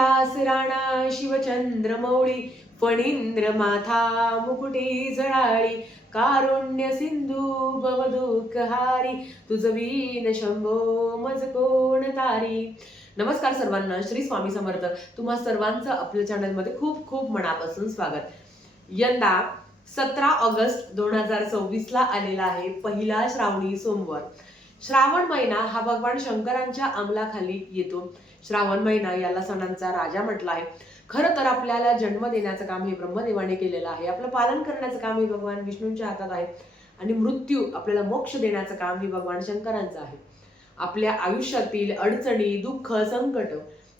कैलास राणा शिवचंद्रमौळी फणींद्र माथा मुकुटी झळाळी कारुण्य सिंधू भवदुःखहारी तुझ वीण शंभो मज कोण तारी. नमस्कार सर्वांना, श्री स्वामी समर्थ. तुम्हा सर्वांचं आपल्या चॅनलमध्ये खूप खूप मनापासून स्वागत. यंदा 17 ऑगस्ट 2024 ला आलेला आहे पहिला श्रावणी सोमवार. श्रावण महिना हा भगवान शंकरांच्या अंमलाखाली येतो. श्रावण महिना याला सणांचा राजा म्हटला आहे. खरं तर आपल्याला जन्म देण्याचं काम हे ब्रह्मदेवाने केलेलं आहे. आपलं पालन करण्याचं काम हे भगवान विष्णूंच्या हातात आहे आणि मृत्यू आपल्याला मोक्ष देण्याचं काम हे भगवान शंकरांचं आहे. आपल्या आयुष्यातील अडचणी, दुःख, संकट,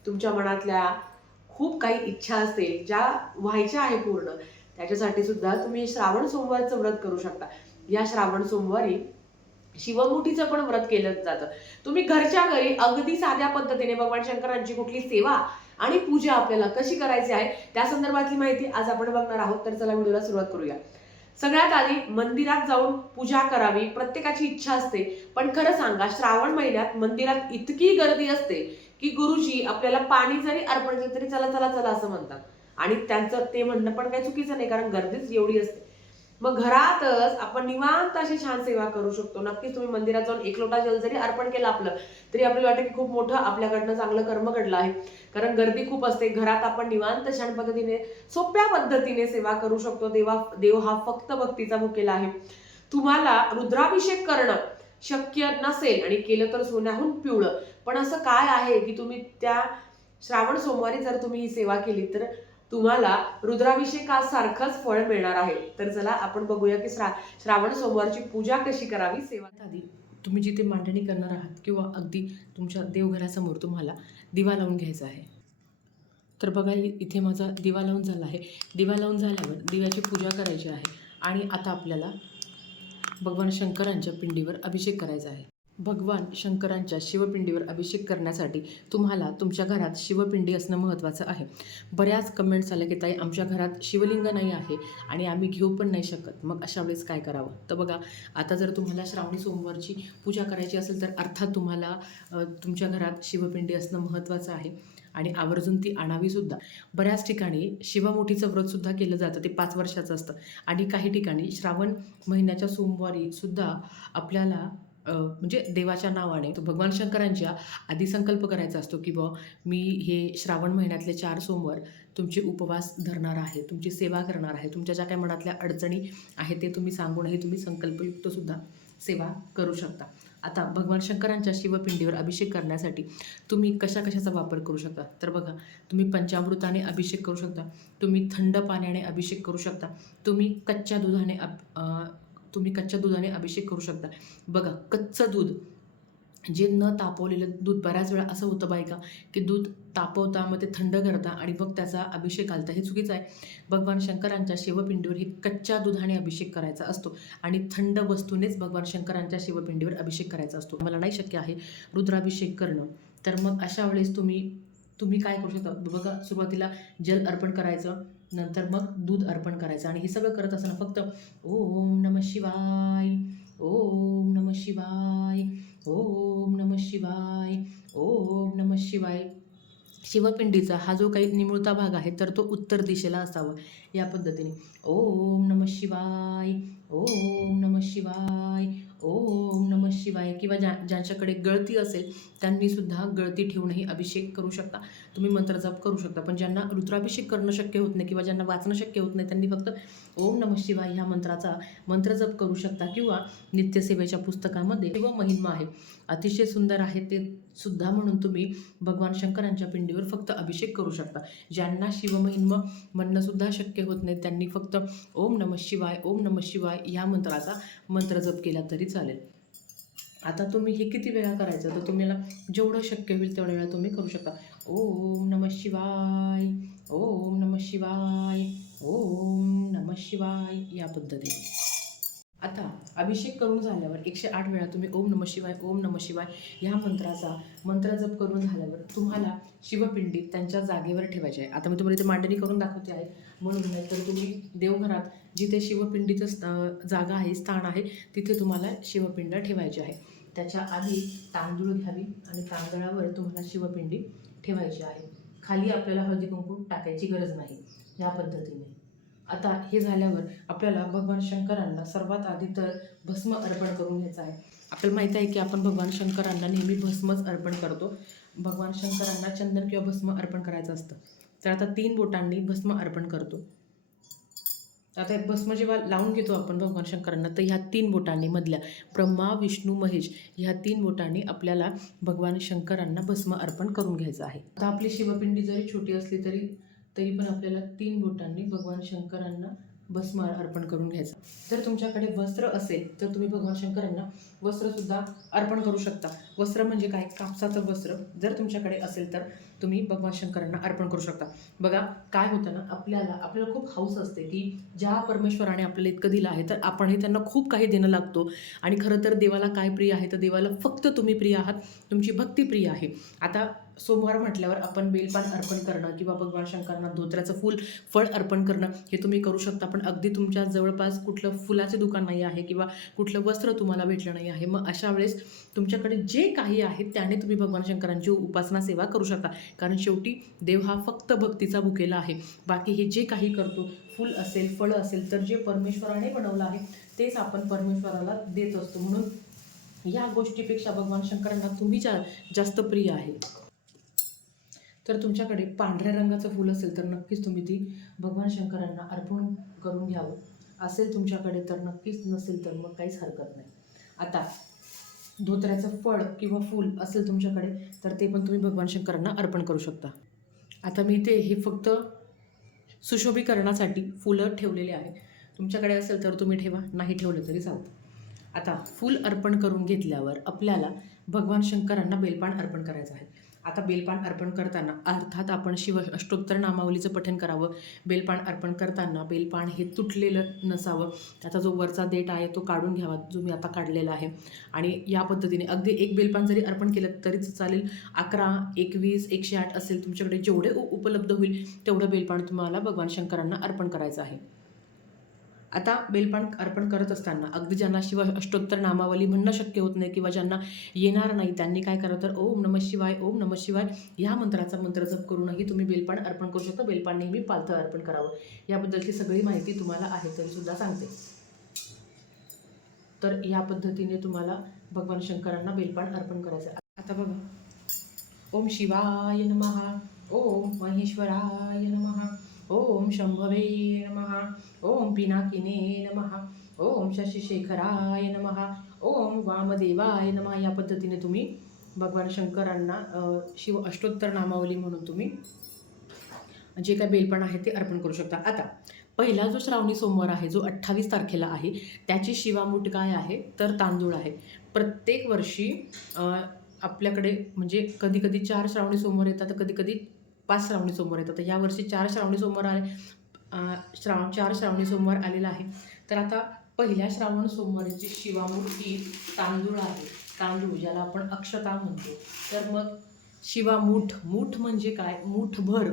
तुमच्या मनातल्या खूप काही इच्छा असतील ज्या व्हायच्या आहे पूर्ण, त्याच्यासाठी सुद्धा तुम्ही श्रावण सोमवारचं व्रत करू शकता. या श्रावण सोमवारी शिवमुठीचं पण व्रत केलं जातं. तुम्ही घरच्या घरी अगदी साध्या पद्धतीने भगवान शंकरांची कुठली सेवा आणि पूजा आपल्याला कशी करायची आहे त्या संदर्भातली माहिती आज आपण बघणार आहोत. तर चला व्हिडिओला सुरुवात करूया. सगळ्यात आधी मंदिरात जाऊन पूजा करावी प्रत्येकाची इच्छा असते, पण खरं सांगा श्रावण महिन्यात मंदिरात इतकी गर्दी असते की गुरुजी आपल्याला पाणी जरी अर्पण केलं तरी चला चला चला असं म्हणतात. आणि त्यांचं ते म्हणणं पण काही चुकीचं नाही, कारण गर्दीच एवढी असते. मग घरातच आपण निवांत अशी छान सेवा करू शकतो. नक्कीच तुम्ही मंदिरात जाऊन एक लोटा जल जरी अर्पण केलं आपलं तरी आपल्याला वाटतं की खूप मोठं आपल्याकडनं चांगलं कर्म घडलं आहे, कारण गर्दी खूप असते. घरात आपण निवांत छान पद्धतीने सोप्या पद्धतीने सेवा करू शकतो. देव हा फक्त भक्तीचा भुकेला आहे. तुम्हाला रुद्राभिषेक करणं शक्य नसेल आणि केलं तर सोन्याहून पिवळं, पण असं काय आहे की तुम्ही त्या श्रावण सोमवारी जर तुम्ही ही सेवा केली तर तुम्हाला रुद्राभिषेकासारखंच फळ मिळणार आहे. तर चला आपण बघूया की श्रावण सोमवारची पूजा कशी करावी. सेवा आधी तुम्ही जिथे मांडणी करणार आहात किंवा अगदी तुमच्या देवघरासमोर तुम्हाला दिवा लावून घ्यायचा आहे. तर बघा, इथे माझा दिवा लावून झाला आहे. दिवा लावून झाल्यावर दिव्याची पूजा करायची आहे आणि आता आपल्याला भगवान शंकरांच्या पिंडीवर अभिषेक करायचा आहे. भगवान शंकरांच्या शिवपिंडीवर अभिषेक करण्यासाठी तुम्हाला तुमच्या घरात शिवपिंडी असणं महत्त्वाचं आहे. बऱ्याच कमेंट्स आल्या की ताई आमच्या घरात शिवलिंग नाही आहे आणि आम्ही घेऊ पण नाही शकत, मग अशा वेळेस काय करावं. तर बघा, आता जर तुम्हाला श्रावणी सोमवारची पूजा करायची असेल तर अर्थात तुम्हाला तुमच्या घरात शिवपिंडी असणं महत्त्वाचं आहे आणि आवर्जून ती आणावीसुद्धा. बऱ्याच ठिकाणी शिवमुठीचं व्रतसुद्धा केलं जातं, ते 5 वर्षाचं असतं. आणि काही ठिकाणी श्रावण महिन्याच्या सोमवारी सुद्धा आपल्याला म्हणजे देवाच्या नावाने तो भगवान शंकरांच्या आधी संकल्प करायचा असतो की मी हे श्रावण महिन्यातले 4 सोमवार तुमचे उपवास धरणार आहे, तुमची सेवा करणार आहे. तुमच्या ज्या काही मनातल्या अडचणी आहेत ते तुम्ही सांगूनही तुम्ही संकल्पयुक्तसुद्धा सेवा करू शकता. आता भगवान शंकरांच्या शिवपिंडीवर अभिषेक करण्यासाठी तुम्ही कशाचा वापर करू शकता. तर बघा, तुम्ही पंचामृताने अभिषेक करू शकता, तुम्ही थंड पाण्याने अभिषेक करू शकता, तुम्ही कच्च्या दुधाने अभिषेक करू शकता. बघा, कच्चं दूध जे न तापवलेलं दूध, बऱ्याच वेळा असं होतं बायका की दूध तापवता मग ते थंड करता आणि मग त्याचा अभिषेक घालता, हे चुकीचं आहे. भगवान शंकरांच्या शिवपिंडीवर ही कच्च्या दुधाने अभिषेक करायचा असतो आणि थंड वस्तूनेच भगवान शंकरांच्या शिवपिंडीवर अभिषेक करायचा असतो. मला नाही शक्य आहे रुद्राभिषेक करणं, तर मग अशा वेळेस तुम्ही काय करू शकता. बघा, सुरुवातीला जल अर्पण करायचं, नंतर मग दूध अर्पण करायचं आणि हे सगळं करत असताना फक्त ओम नमः शिवाय, ओम नमः शिवाय, ओम नमः शिवाय, ओम नमः शिवाय. शिवपिंडीचा हा जो काही निमुळता भाग आहे तर तो उत्तर दिशेला असावा. या पद्धतीने ओम नमः शिवाय, ओम नमः शिवाय, ओम नमः शिवाय. किंवा ज्यांच्याकडे गळती असेल त्यांनीसुद्धा गळती ठेवूनही अभिषेक करू शकता, तुम्ही मंत्रजप करू शकता. पण ज्यांना रुद्राभिषेक करणं शक्य होत नाही किंवा ज्यांना वाचणं शक्य होत नाही त्यांनी फक्त ओम नमः शिवाय ह्या मंत्राचा मंत्रजप करू शकता. किंवा नित्यसेवेच्या पुस्तकामध्ये शिवमहिमा आहे, अतिशय सुंदर आहे, ते सुद्धा म्हणून तुम्ही भगवान शंकरांच्या पिंडीवर फक्त अभिषेक करू शकता. ज्यांना शिवमहिमा म्हणणं सुद्धा शक्य होत नाही त्यांनी फक्त ओम नमः शिवाय, ओम नमः शिवाय या मंत्राचा मंत्रजप केला तरी चालेल. आता तुम्ही हे किती वेळा करायचं, तर तुम्हाला जेवढं शक्य होईल तेवढ्या वेळा तुम्ही करू शकता. ओम नमः शिवाय, ओम नमः शिवाय, ओम नमः शिवाय या पद्धतीने. आता अभिषेक करून झाल्यावर 108 वेळा तुम्ही ओम नमः शिवाय, ओम नमः शिवाय ह्या मंत्राचा मंत्रजप करून झाल्यावर तुम्हाला शिवपिंडी त्यांच्या जागेवर ठेवायची आहे. आता मी तुम्हाला इथे मांडणी करून दाखवते आहे म्हणून नाही, तर तुम्ही देवघरात जिथे शिवपिंडीचं जागा आहे, स्थान आहे, तिथे तुम्हाला शिवपिंड ठेवायची आहे. त्याच्या आधी तांदूळ घ्यावी आणि तांदळावर तुम्हाला शिवपिंडी ठेवायची आहे. खाली आपल्याला हळदी कुंकू टाकायची गरज नाही. या पद्धतीने आता हे झाल्यावर आपल्याला भगवान शंकरांना सर्वात आधी तर भस्म अर्पण करून घ्यायचं आहे. आपल्याला माहीत आहे की आपण भगवान शंकरांना नेहमी भस्मच अर्पण करतो. भगवान शंकरांना चंदन किंवा भस्म अर्पण करायचं असतं. तर आता 3 बोटांनी भस्म अर्पण करतो. आता हे भस्म जेव्हा लावून घेतो आपण भगवान शंकरांना, तर ह्या 3 बोटांनी मधल्या ब्रह्मा विष्णू महेश ह्या 3 बोटांनी आपल्याला भगवान शंकरांना भस्म अर्पण करून घ्यायचं आहे. आता आपली शिवपिंडी जरी छोटी असली तरी पण आपल्याला 3 बोटांनी भगवान शंकरांना भस्म अर्पण करून घ्यायचं. जर तुमच्याकडे वस्त्र असेल तर तुम्ही भगवान शंकरांना वस्त्रसुद्धा अर्पण करू शकता. वस्त्र म्हणजे काय? कापसाचं वस्त्र जर तुमच्याकडे असेल तर तुम्ही भगवान शंकरांना अर्पण करू शकता. बघा काय होतं ना, आपल्याला खूप हौस असते की ज्या परमेश्वराने आपल्याला इतकं दिलं आहे तर आपणही त्यांना खूप काही देणं लागतो. आणि खरं तर देवाला काय प्रिय आहे? तर देवाला फक्त तुम्ही प्रिय आहात, तुमची भक्ती प्रिय आहे. आता सोमवार म्हटल्यावर आपण बेलपान अर्पण करणं किंवा भगवान शंकरांना धोत्र्याचं फळ अर्पण करणं हे तुम्ही करू शकता. पण अगदी तुमच्या जवळपास कुठलं फुलाचे दुकान नाही आहे किंवा कुठलं वस्त्र तुम्हाला भेटलं नाही आहे, मग अशा वेळेस तुमच्याकडे जे काही आहे त्याने तुम्ही भगवान शंकरांची उपासना सेवा करू शकता. कारण शेवटी देव हा फक्त भक्तीचा भुकेला आहे. बाकी हे जे काही करतो, फूल असेल फळं असेल, तर जे परमेश्वराने बनवलं आहे तेच आपण परमेश्वराला देत असतो. म्हणून या गोष्टीपेक्षा भगवान शंकरांना तुम्ही जास्त प्रिय आहे. तर तुमच्याकडे पांढऱ्या रंगाचं फूल असेल तर नक्कीच तुम्ही ती भगवान शंकरांना अर्पण करून घ्यावं. असेल तुमच्याकडे तर नक्कीच, नसेल तर मग काहीच हरकत नाही. आता धोत्र्याचं फळ किंवा फूल असेल तुमच्याकडे तर ते पण तुम्ही भगवान शंकरांना अर्पण करू शकता. आता मी हे फक्त सुशोभीकरणासाठी फुलं ठेवलेले आहे. तुमच्याकडे असेल तर तुम्ही ठेवा, नाही ठेवलं तरी चालतं. आता फूल अर्पण करून घेतल्यावर आपल्याला भगवान शंकरांना बेलपान अर्पण करायचं आहे. आता बेलपान अर्पण करताना अर्थात आपण शिव अष्टोत्तर नामावलीचं पठण करावं. बेलपान अर्पण करताना बेलपान हे तुटलेलं नसावं. त्याचा जो वरचा देठ आहे तो काढून घ्यावा, जो मी आता काढलेला आहे. आणि या पद्धतीने अगदी एक बेलपान जरी अर्पण केलं तरीच चालेल. 11, 21, 108 असेल तुमच्याकडे जेवढे उपलब्ध होईल तेवढं बेलपान तुम्हाला भगवान शंकरांना अर्पण करायचं आहे. आता बेलपान अर्पण करत असताना अगदी ज्यांना शिव अष्टोत्तर नामावली म्हणणं शक्य होत नाही किंवा ज्यांना येणार नाही त्यांनी काय करावं, तर ओम नमः शिवाय, ओम नमः शिवाय ह्या मंत्राचा मंत्रजप करूनही तुम्ही बेलपान अर्पण करू शकता. बेलपान नेहमी पालथं अर्पण करावं. याबद्दलची सगळी माहिती तुम्हाला आहे तरीसुद्धा सांगते. तर या पद्धतीने तुम्हाला भगवान शंकरांना बेलपान अर्पण करायचं. आता बघा, ओम शिवाय नमः, ओम महेश्वराय नमः, ओम शंभवे नमः, ओम पिनाकिने नमः, ओम शशिशेखराय नमः, ओम वामदेवाय नमः. या पद्धतीने तुम्ही भगवान शंकरांना शिव अष्टोत्तर नामावली म्हणून तुम्ही जे काय बेलपान आहे ते अर्पण करू शकता. आता पहिला जो श्रावणी सोमवार आहे जो 28 तारखेला आहे त्याची शिवामूठ काय आहे, तर तांदूळ आहे. प्रत्येक वर्षी आपल्याकडे म्हणजे कधी 4 श्रावणी सोमवार येतात, कधी 5 श्रावणी सोमवार येतात. तर यावर्षी 4 श्रावणी सोमवार आले. 4 श्रावणी सोमवार आलेला आहे. तर आता पहिल्या श्रावण सोमवारीची शिवामूठ ही तांदूळ आहे. तांदूळ ज्याला आपण अक्षता म्हणतो. तर मग शिवामूठ, मूठ म्हणजे काय? मूठभर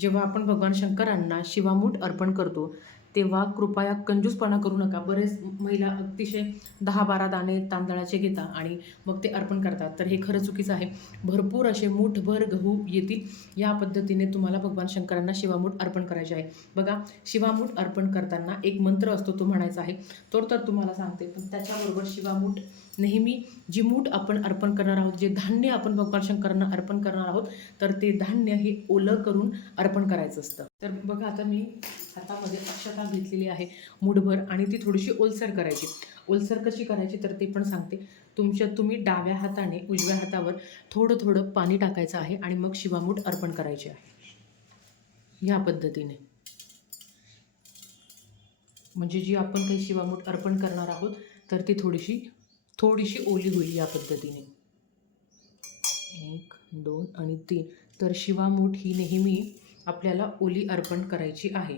जेव्हा आपण भगवान शंकरांना शिवामूठ अर्पण करतो तेव्हा कृपया कंजूसपणा करू नका. बरेच महिला अतिशय 10-12 दाणे तांदळाचे घेतात आणि मग ते अर्पण करतात. तर हे खरं चुकीचं आहे. भरपूर असे मूठभर गहू येतील. या पद्धतीने तुम्हाला भगवान शंकरांना शिवामूठ अर्पण करायचे आहे. बघा, शिवामूठ अर्पण करताना एक मंत्र असतो तो म्हणायचा आहे. तर तुम्हाला सांगते. पण त्याच्याबरोबर शिवामूठ नेहमी जी मूठ आपण अर्पण करणार आहोत, जे धान्य आपण भगवान शंकरांना अर्पण करणार आहोत, तर ते धान्य हे ओलं करून अर्पण करायचं असतं. तर बघा, आता मी हातामध्ये अक्षता घेतलेली आहे मूठभर आणि ती थोडीशी ओलसर करायची. ओलसर कशी करायची तर ते पण सांगते. तुम्ही डाव्या हाताने उजव्या हातावर थोडं पाणी टाकायचं आहे आणि मग शिवामूठ अर्पण करायची आहे. ह्या पद्धतीने म्हणजे जी आपण काही शिवामूठ अर्पण करणार आहोत तर ती थोडीशी ओली होईल. या पद्धतीने 1, 2 आणि 3. तर शिवामूठ ही नेहमी आपल्याला ओली अर्पण करायची आहे.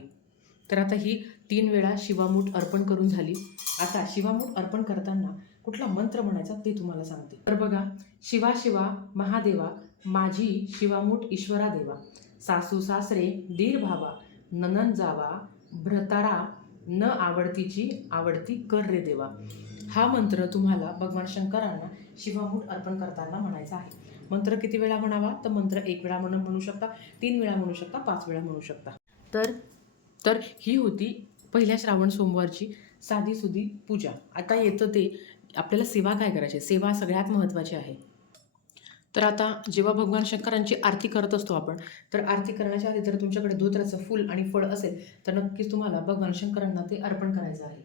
तर आता ही 3 वेळा शिवामूठ अर्पण करून झाली. आता शिवामूठ अर्पण करताना कुठला मंत्र म्हणायचा ते तुम्हाला सांगते. तर बघा, शिवा शिवा महादेवा माझी शिवामूठ ईश्वरा देवा, सासू सासरे दीर भावा ननन जावा, भ्रतारा न आवडतीची आवडती कर रे देवा. हा मंत्र तुम्हाला भगवान शंकरांना शिवामूठ अर्पण करताना म्हणायचा आहे. मंत्र किती वेळा म्हणावा? तर मंत्र 1 वेळा म्हणू शकता, 3 वेळा म्हणू शकता, 5 वेळा म्हणू शकता. तर ही होती पहिल्या श्रावण सोमवारची साधीसुधी पूजा. आता येतं ते आपल्याला सेवा काय करायची, सेवा सगळ्यात महत्त्वाची आहे. तर आता जेव्हा भगवान शंकरांची आरती करत असतो आपण, तर आरती करण्याच्या आधी जर तुमच्याकडे धोत्राचं फूल आणि फळ असेल तर नक्कीच तुम्हाला भगवान शंकरांना ते अर्पण करायचं आहे.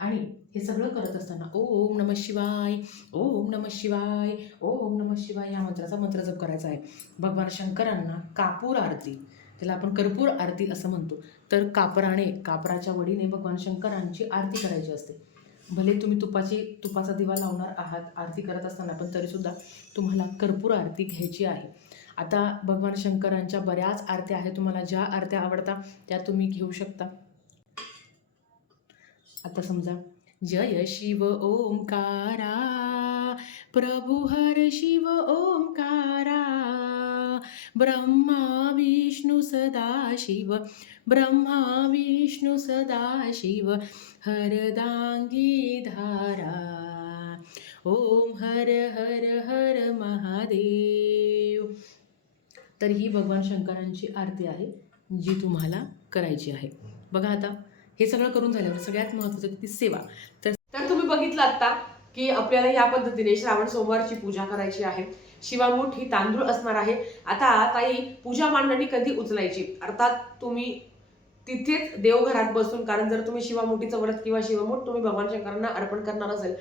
आणि हे सगळं करत असताना ओम नमः शिवाय, ओम नमः शिवाय, ओम नमः शिवाय या मंत्राचा मंत्रजप करायचा आहे. भगवान शंकरांना कापूर आरती, त्याला आपण कर्पूर आरती असं म्हणतो, तर कापराच्या वडीने भगवान शंकरांची आरती करायची असते. भले तुम्ही तुपाचा दिवा लावणार आहात आरती करत असताना, पण तरीसुद्धा तुम्हाला कर्पूर आरती घ्यायची आहे. आता भगवान शंकरांच्या बऱ्याच आरत्या आहेत, तुम्हाला ज्या आरत्या आवडतात त्या तुम्ही घेऊ शकता. आता समजा जय शिव ओंकारा, प्रभु हर शिव ओंकारा, ब्रह्मा विष्णू सदाशिव, ब्रह्मा विष्णू सदाशिव, हरदांगी धारा, ओम हर हर हर महादेव. तर ही भगवान शंकरांची आरती आहे जी तुम्हाला करायची आहे. बघा आता हे सगळं करून झाल्यावर सगळ्यात महत्त्वाचं ती सेवा. तर तुम्ही बघितलं आता की आपल्याला या पद्धतीने श्रावण सोमवारची पूजा करायची आहे. शिवामूठ ही तांदूळ असणार आहे. आता ताई, पूजा मांडणी कधी उचलायची? अर्थात तुम्ही तिथेच देवघरात बसून, कारण जर तुम्ही शिवामुठीचं व्रत किंवा शिवमूठ तुम्ही भगवान शंकरांना अर्पण करणार असेल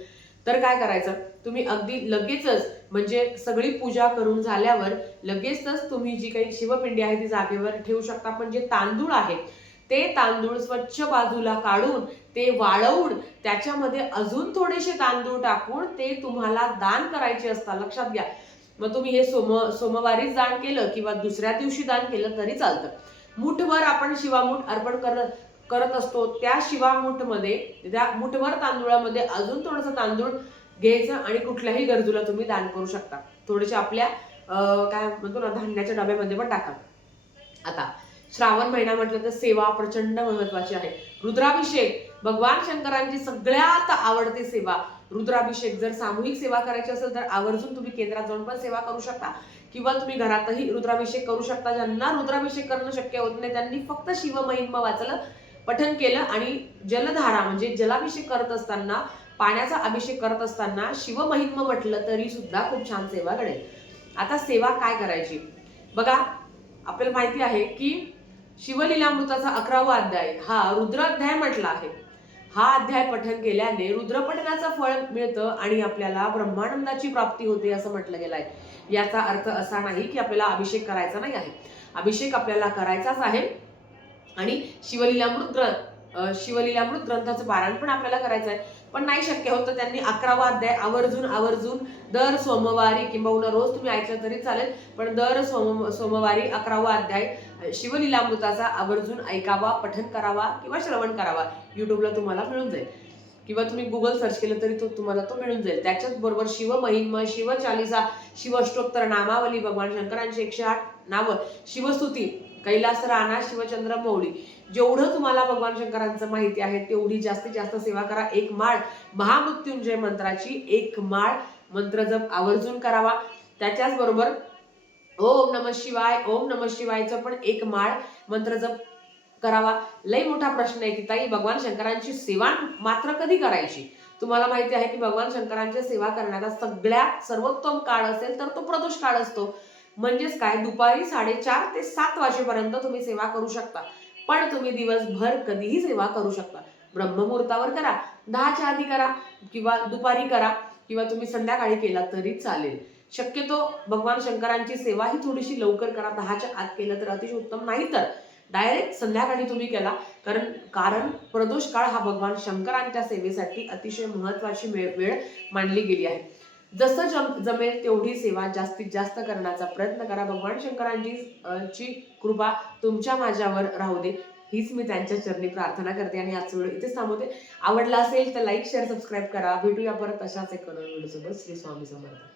तर काय करायचं, तुम्ही अगदी लगेचच म्हणजे सगळी पूजा करून झाल्यावर लगेचच तुम्ही जी काही शिवपिंडी आहे ती जागेवर ठेवू शकता. पण जे तांदूळ आहे ते तांदूळ स्वच्छ बाजूला काढून ते वाळवून त्याच्यामध्ये अजून थोडेसे तांदूळ टाकून ते तुम्हाला दान करायचे असतात. लक्षात घ्या. मग तुम्ही हे सोमवारीच दान केलं किंवा दुसऱ्या दिवशी दान केलं तरी चालतं. मुठभर आपण शिवामूठ अर्पण करत असतो. त्या शिवामूठमध्ये, त्या मुठभर तांदूळामध्ये अजून थोडंसं तांदूळ घ्यायचं आणि कुठल्याही गरजूला तुम्ही दान करू शकता. थोडेसे आपल्या काय म्हणतो ना, धान्याच्या डब्यामध्ये पण टाका. आता श्रावण महिना म्हटलं तर सेवा प्रचंड महत्वाची आहे. रुद्राभिषेक भगवान शंकरांची सगळ्यात आवडती सेवा रुद्राभिषेक. जर सामूहिक सेवा करायची असेल तर आवर्जून तुम्ही केंद्रात जाऊन पण सेवा करू शकता किंवा तुम्ही घरातही रुद्राभिषेक करू शकता. ज्यांना रुद्राभिषेक करणं शक्य होत नाही त्यांनी फक्त शिवमहिमा वाचलं, पठण केलं आणि जलधारा म्हणजे जलाभिषेक करत असताना, पाण्याचा अभिषेक करत असताना शिवमहिमा म्हटलं तरी सुद्धा खूप छान सेवा घडेल. आता सेवा काय करायची बघा. आपल्याला माहिती आहे की शिवलीलामृताचा 11वा अध्याय हा रुद्राध्याय म्हटला आहे. हा अध्याय पठन केल्याने रुद्रपठणाचं फळ मिळतं आणि आपल्याला ब्रह्मानंदाची प्राप्ती होते असं म्हटलं गेलं आहे. याचा अर्थ असा नाही की आपल्याला अभिषेक करायचा नाही आहे. अभिषेक आपल्याला करायचाच आहे आणि शिवलीलामृत ग्रंथाचं पारायण पण आपल्याला करायचं आहे. पण नाही शक्य होत तर त्यांनी 11वा अध्याय आवर्जून दर सोमवारी किंबहुना रोज तुम्ही ऐकलं तरी चालेल, पण दर सोमवारी 11वा अध्याय शिवलीलामृताचा आवर्जून ऐकावा, पठन करावा किंवा श्रवण करावा. युट्यूबला तुम्हाला मिळून जाईल किंवा तुम्ही गुगल सर्च केलं तरी तुम्हाला तो मिळून जाईल. त्याच्याच बरोबर शिवमहिमा, शिवचालिसा, शिवअष्टोत्तर नामावली, भगवान शंकरांची 108 नावं, शिवस्तुती, कैलास राणा, शिवचंद्र मौली, जेवढं तुम्हाला भगवान शंकरांचं माहिती आहे तेवढी जास्तीत जास्त सेवा करा. 1 माळ महामृत्युंजय मंत्राची 1 माळ मंत्र जप आवर्जून करावा. त्याच्याच बरोबर ओम नमः शिवाय, ओम नमः शिवायचं पण 1 माळ मंत्र जप करावा. लई मोठा प्रश्न आहे की ताई भगवान शंकरांची सेवा मात्र कधी करायची? तुम्हाला माहिती आहे की भगवान शंकरांची सेवा करण्याचा सगळ्यात सर्वोत्तम काळ असेल तर तो प्रदोष काळ असतो. म्हणजेच काय, दुपारी 4:30 ते 7 वाजेपर्यंत तुम्ही सेवा करू शकता. पण तुम्ही दिवसभर कधीही सेवा करू शकता. ब्रह्ममुहूर्तावर करा, 10च्या आधी करा किंवा दुपारी करा किंवा तुम्ही संध्याकाळी केला तरी चालेल. शक्यतो भगवान शंकरांची सेवा ही थोडीशी लवकर करा. 10च्या आत केलं तर अतिशय उत्तम, नाही तर डायरेक्ट संध्याकाळी तुम्ही केला. कारण प्रदोष काळ हा भगवान शंकरांच्या सेवेसाठी अतिशय महत्वाची वेळ मानली गेली आहे. जसं जमेल तेवढी सेवा जास्तीत जास्त करण्याचा प्रयत्न करा. भगवान शंकरांची कृपा तुमच्या माझ्यावर राहू दे हीच मी त्यांच्या चरणी प्रार्थना करते आणि आजचा व्हिडिओ इथेच थांबवते. आवडला असेल तर लाईक, शेअर, सबस्क्राईब करा. भेटूया परत अशाच एक नवीन व्हिडिओ सोबत. श्री स्वामी समर्थ.